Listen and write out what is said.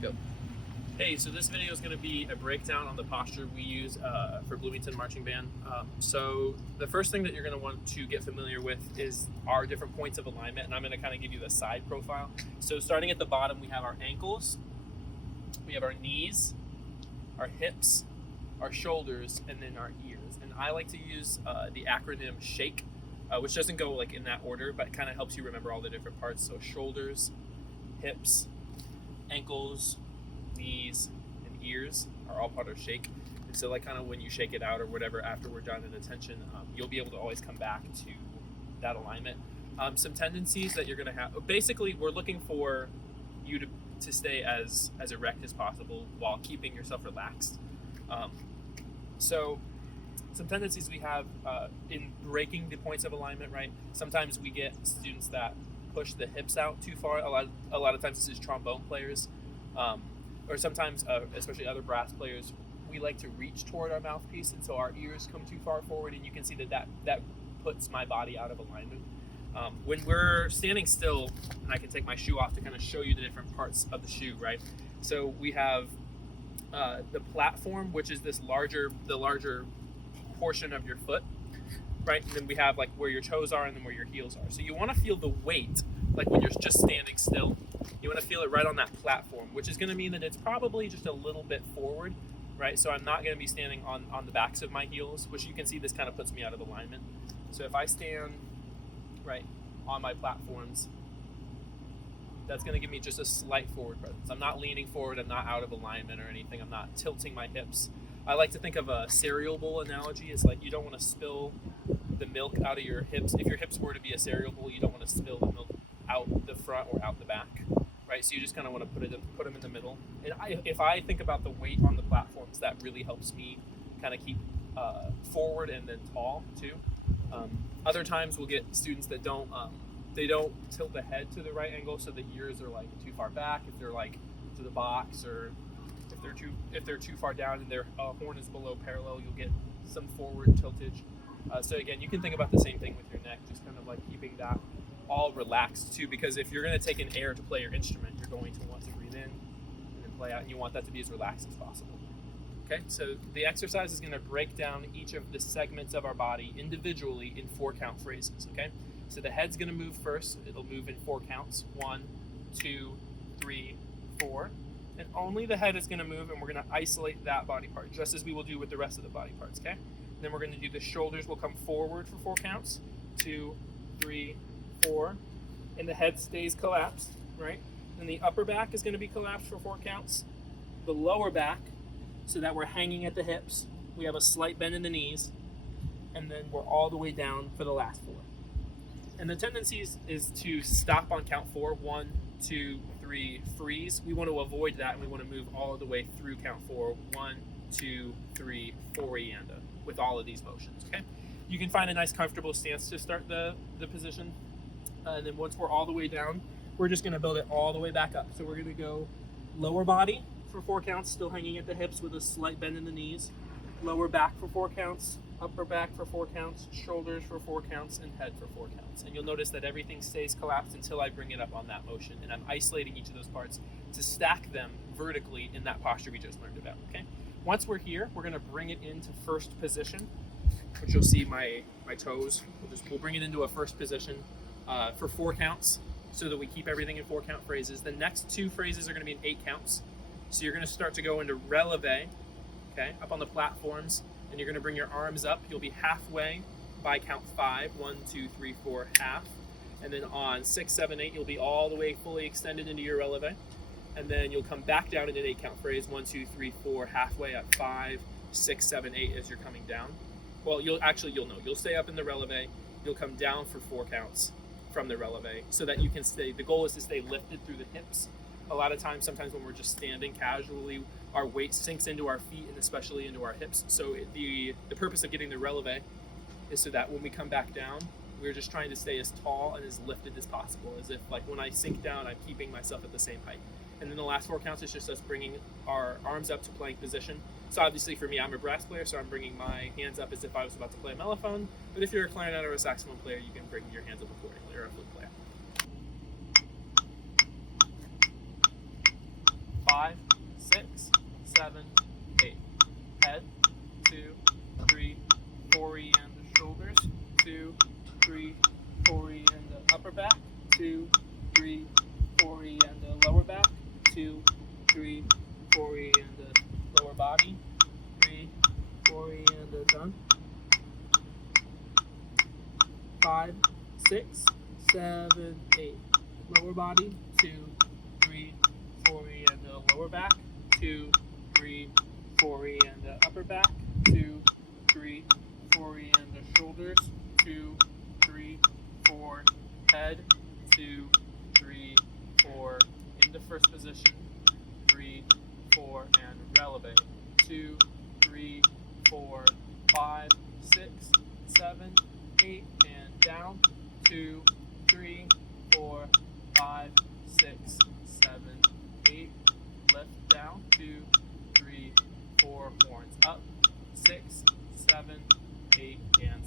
Go. Hey, so this video is going to be a breakdown on the posture we use for Bloomington Marching Band. So the first thing that you're going to want to get familiar with is our different points of alignment, and I'm going to kind of give you the side profile. So starting at the bottom, we have our ankles, we have our knees, our hips, our shoulders, and then our ears. And I like to use the acronym SHAKE, which doesn't go like in that order, but kind of helps you remember all the different parts. So shoulders, hips, ankles, knees, and ears are all part of SHAKE. And so like kind of when you shake it out or whatever after we're done in attention, you'll be able to always come back to that alignment. Some tendencies that you're going to have, basically we're looking for you to stay as erect as possible while keeping yourself relaxed. So some tendencies we have in breaking the points of alignment, right? Sometimes we get students that push the hips out too far. A lot of times this is trombone players, or sometimes, especially other brass players, we like to reach toward our mouthpiece, and so our ears come too far forward, and you can see that puts my body out of alignment. When we're standing still, and I can take my shoe off to kind of show you the different parts of the shoe, right? So we have the platform, which is the larger portion of your foot, right? And then we have like where your toes are and then where your heels are. So you want to feel the weight, like when you're just standing still, you want to feel it right on that platform, which is going to mean that it's probably just a little bit forward, right? So I'm not going to be standing on the backs of my heels, which you can see this kind of puts me out of alignment. So if I stand right on my platforms, that's going to give me just a slight forward presence. I'm not leaning forward, I'm not out of alignment or anything, I'm not tilting my hips. I like to think of a cereal bowl analogy. It's like you don't want to spill the milk out of your hips. If your hips were to be a cereal bowl, you don't want to spill the milk out the front or out the back, right? So you just kind of want to put them in the middle. And if I think about the weight on the platforms, that really helps me kind of keep forward and then tall too. Other times we'll get students that don't tilt the head to the right angle, so the ears are like too far back. If they're like to the box, or if they're too far down and their horn is below parallel, you'll get some forward tiltage. So again, you can think about the same thing with your neck, just kind of like keeping that all relaxed too, because if you're going to take an air to play your instrument, you're going to want to breathe in and then play out, and you want that to be as relaxed as possible. Okay, so the exercise is going to break down each of the segments of our body individually in 4-count phrases. Okay, so the head's going to move first. It'll move in 4 counts: 1, 2, 3, 4. And only the head is going to move, and we're going to isolate that body part, just as we will do with the rest of the body parts, okay? And then we're going to do the shoulders will come forward for 4 counts, 2, 3, 4, and the head stays collapsed, right? And the upper back is going to be collapsed for 4 counts. The lower back, so that we're hanging at the hips, we have a slight bend in the knees, and then we're all the way down for the last 4. And the tendency is to stop on count 4, 1, 2, 3, freeze. We want to avoid that, and we want to move all the way through count 4, 1, 2, 3, 4 ianda with all of these motions. Okay, you can find a nice comfortable stance to start the position, and then once we're all the way down, we're just going to build it all the way back up. So we're going to go lower body for 4 counts, still hanging at the hips with a slight bend in the knees, lower back for 4 counts, upper back for 4 counts, shoulders for 4 counts, and head for 4 counts. And you'll notice that everything stays collapsed until I bring it up on that motion, and I'm isolating each of those parts to stack them vertically in that posture we just learned about. Okay, once we're here, we're going to bring it into first position, which you'll see my toes. We'll bring it into a first position for 4 counts, so that we keep everything in 4-count phrases. The next 2 phrases are going to be in 8 counts. So you're going to start to go into releve, okay, up on the platforms, and you're going to bring your arms up. You'll be halfway by count 5, 1, 2, 3, 4, half. And then on 6, 7, 8, you'll be all the way fully extended into your releve. And then you'll come back down in an 8-count phrase, 1, 2, 3, 4, halfway at 5, 6, 7, 8 as you're coming down. Well, you'll stay up in the releve. You'll come down for 4 counts from the releve, so that you can stay, the goal is to stay lifted through the hips. A lot of times, sometimes when we're just standing casually, our weight sinks into our feet and especially into our hips. So the purpose of getting the releve is so that when we come back down, we're just trying to stay as tall and as lifted as possible, as if like when I sink down, I'm keeping myself at the same height. And then the last 4 counts is just us bringing our arms up to plank position. So obviously for me, I'm a brass player, so I'm bringing my hands up as if I was about to play a mellophone. But if you're a clarinet or a saxophone player, you can bring your hands up accordingly, or a flute player. 5, 6, 7, 8. Head, 2, 3, 4 and the shoulders, 2, 3, 4 and the upper back, 2, 3, 4 and the lower back, 2, 3, 4 and the lower body, 3, 4 and the done. 5, 6, 7, 8. Lower body, 2, 3, 4 and the lower back, 2, 3, 4 and the upper back, 2, 3, 4 and the shoulders, 2, 3, 4, head, 2, 3, 4, into first position, 3, 4, and relevate, 2, 3, 4, 5, 6, 7, 8, and down, 2, 3, 4, 5, 6, 7, 8, lift down, 2, 3, 4, horns up, 6, 7, 8, and